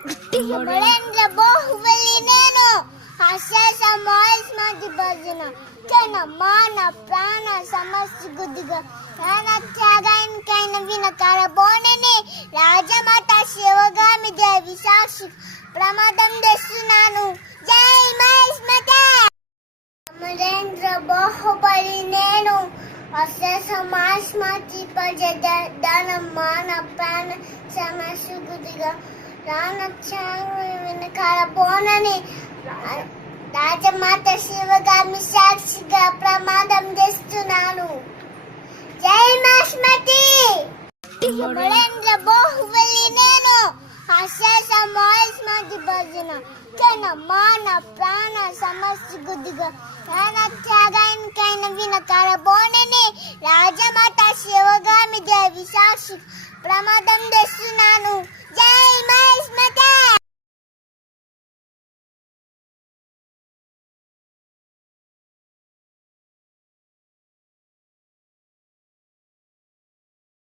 మరేంద్ర బాహుబలి నేను అశేష మహేష్మతి భజన కన మాన ప్రాణ సమస్త గుదిగా త్యాగానికైన వినకాల బోనని రాజమాత శివగామి దేవి సాక్షి ప్రమాదం తెస్తున్నాను. జై మహేష్మతి. మరేంద్ర బాహుబలి నేను అశేష మహేష్మతి భజన ధన మాన ప్రాణ సమస్త గుదిగా వెనకాల బోనని రాజమాత శివగామి సాక్షిగా ప్రమాదం చేస్తున్నాను. జై మహేష్మతి. మరేంద్ర బాహుబలి నేను అశేష మహేష్మతి భజన కన మాన ప్రాణ సమస్త గుదిగా త్యాగానికైన వినకాల బోనని రాజమాత శివగామి దేవి సాక్షి ప్రమాదం తెస్తున్నాను. జై మహేష్మతి.